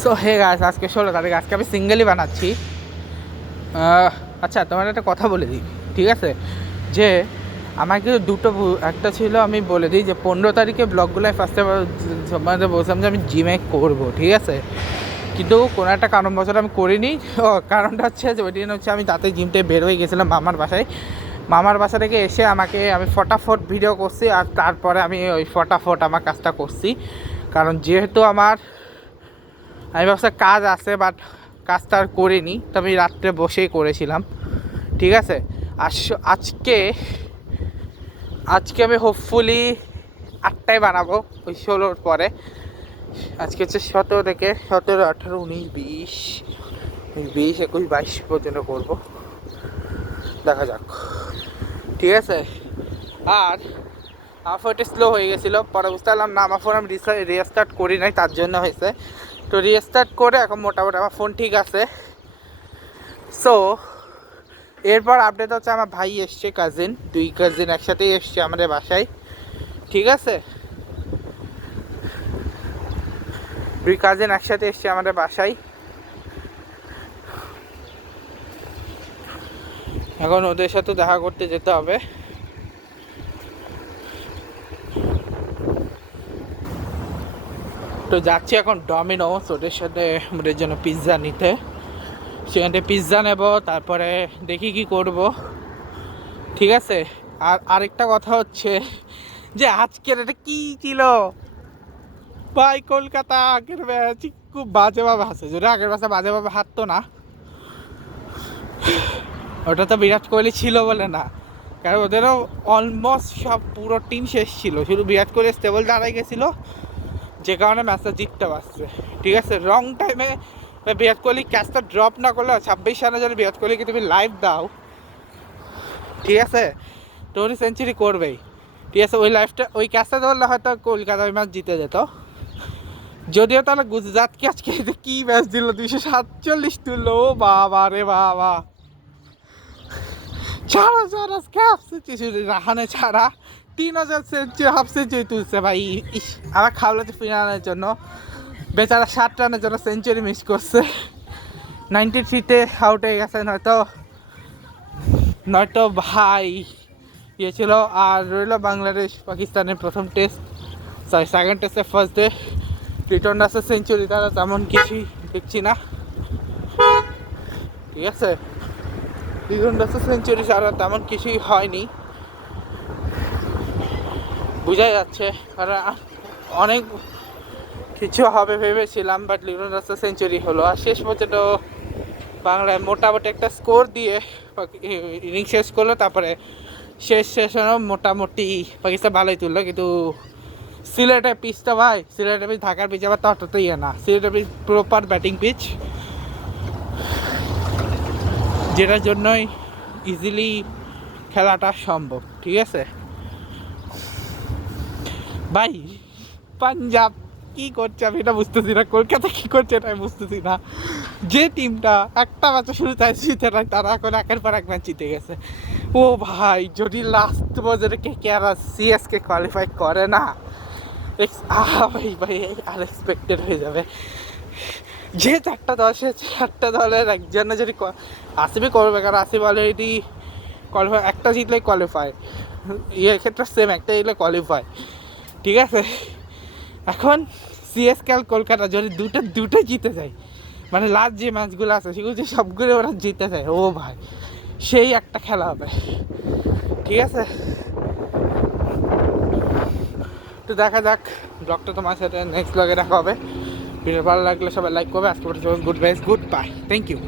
So hey guys, আজকে 16 তারিখ। আজকে আমি সিঙ্গেলই বানাচ্ছি। আচ্ছা, তোমার একটা কথা বলে দিই, ঠিক আছে? যে আমাকে দুটো একটা ছিল, আমি বলে দিই যে 15 তারিখে ব্লগগুলোয় ফার্স্টে তোমাদের বলছিলাম যে আমি জিমে করবো, ঠিক আছে? কিন্তু কোনো একটা কারণবশত আমি করিনি। কারণটা হচ্ছে যে ওই দিন হচ্ছে আমি তাতে জিমটে বের হয়ে গেছিলাম মামার বাসায়। মামার বাসা থেকে এসে আমি ফটাফট ভিডিও করছি, আর তারপরে আমি ওই ফটাফট আমার কাজটা করছি। কারণ যেহেতু আমি ভাবছি কাজ আছে, বাট কাজটা আর করিনি, তো আমি রাত্রে বসেই করেছিলাম, ঠিক আছে? আজকে আজকে আমি হোপফুলি 8টায় বানাবো, ওই 16-র পরে। আজকে হচ্ছে 17 থেকে 17, 18, 19, 20, 21, 21, 22 পর্যন্ত করবো, দেখা যাক, ঠিক আছে? আর আমার ফোনটা স্লো হয়ে গেছিলো, পরে বুঝতে পারলাম না আমার ফোন আমি রিস্টার্ট করি নাই, তার জন্য হয়েছে। তো রিস্টার্ট করে এখন মোটামুটি আমার ফোন ঠিক আছে। সো এরপর আপডেট হচ্ছে আমার ভাই এসছে, দুই কাজিন একসাথেই এসছে আমাদের বাসায়, ঠিক আছে? দুই কাজিন একসাথে এসছে আমাদের বাসায়। এখন ওদের সাথে দেখা করতে যেতে হবে। তো যাচ্ছি এখন ডমিনোস ওদের সাথে, ওদের জন্য পিৎজা নিতে। সেখান থেকে পিৎজা নেব, তারপরে দেখি কি করব, ঠিক আছে? আর আরেকটা কথা হচ্ছে যে আজকের এটা কি ছিল ভাই, কলকাতা আগের ম্যাচ খুব বাজেভাবে হাসে, যদি আগের ম্যাচে বাজেভাবে হারতো না, ওটা তো বিরাট কোহলি ছিল বলে না, কারণ ওদেরও অলমোস্ট সব পুরো টিম শেষ ছিল, শুধু বিরাট কোহলি স্টেবল দাঁড়াই গেছিলো, যে কারণে ম্যাচটা জিততে পারছে, ঠিক আছে? রং টাইমে বিরাট কোহলি ক্যাচটা ড্রপ না করলে 26 রানে যদি বিরাট কোহলিকে তুমি লাইভ দাও, ঠিক আছে, তো উনি সেঞ্চুরি করবেই, ঠিক আছে? ওই ক্যাচটা ধরলে হয়তো কলকাতা ওই ম্যাচ জিতে যেত। যদিও তাহলে গুজরাটকে আজকে কি ম্যাচ দিল, 247 তুললো, ও বাবা রে বাবা, ছাড়া রাহানে ছাড়া 3000 হাফ সেঞ্চুরি তুলছে ভাই। আমার খাওয়াতে ফিনালের জন্য বেচারা 60 রানের জন্য সেঞ্চুরি মিস করছে, 93-তে আউট হয়ে গেছে, নয়তো ভাই ইয়ে ছিল। আর রইল বাংলাদেশ পাকিস্তানের প্রথম টেস্ট, সেকেন্ড টেস্টের ফার্স্ট ডে লিটন দাসের সেঞ্চুরি, তারা তেমন কিছুই দেখছি না, ঠিক আছে? লিটন দাসের সেঞ্চুরি ছাড়া তেমন কিছুই হয়নি, বোঝাই যাচ্ছে। কারণ অনেক কিছু হবে ভেবেছিলাম, বাট লিটন দাসের সেঞ্চুরি হলো। আর শেষ পর্যন্ত বাংলায় মোটামুটি একটা স্কোর দিয়ে ইনিংস শেষ করলো, তারপরে শেষ সেশনও মোটামুটি পাকিস্তান ভালোই তুললো। কিন্তু সিলেটের পিচটা ভাই, সিলেটের পিচ ঢাকার পিচ আবার ততটা ইয়ে না, সিলেটের পিচ প্রপার ব্যাটিং পিচ, যেটার জন্যই ইজিলি খেলাটা সম্ভব, ঠিক আছে? ভাই পাঞ্জাব কি করছে আমি এটা বুঝতেছি না, কলকাতা কি করছে এটা আমি বুঝতেছি না। যে টিমটা একটা ম্যাচে শুরু তাই জিতে নাই, তারা এখন একের পর এক ম্যাচ জিতে গেছে। ও ভাই, যদি লাস্ট বছরে কেকেআর আর সিএসকে কোয়ালিফাই করে না, ভাই ভাই আনএক্সপেক্টেড হয়ে যাবে। যে চারটা দলের একজনে যদি আসিবই করবে, কারণ আসিফ অলরেডি কোয়ালিফাই, একটা জিতলেই কোয়ালিফাই, ইয়ে ক্ষেত্রে সেম, একটা জিতলে কোয়ালিফাই, ঠিক আছে? এখন সিএসকে আর কলকাতা যদি দুটো জিতে যায়, মানে লাস্ট যে ম্যাচগুলো আছে সেগুলো যে সবগুলো ওরা জিতে যায়, ও ভাই সেই একটা খেলা হবে, ঠিক আছে? তো দেখা যাক, ব্লগটা তোমার সাথে নেক্সট ব্লগে দেখা হবে। ভিডিও ভালো লাগলে সবাই লাইক করবে। আজকে গুড বাই, থ্যাংক ইউ।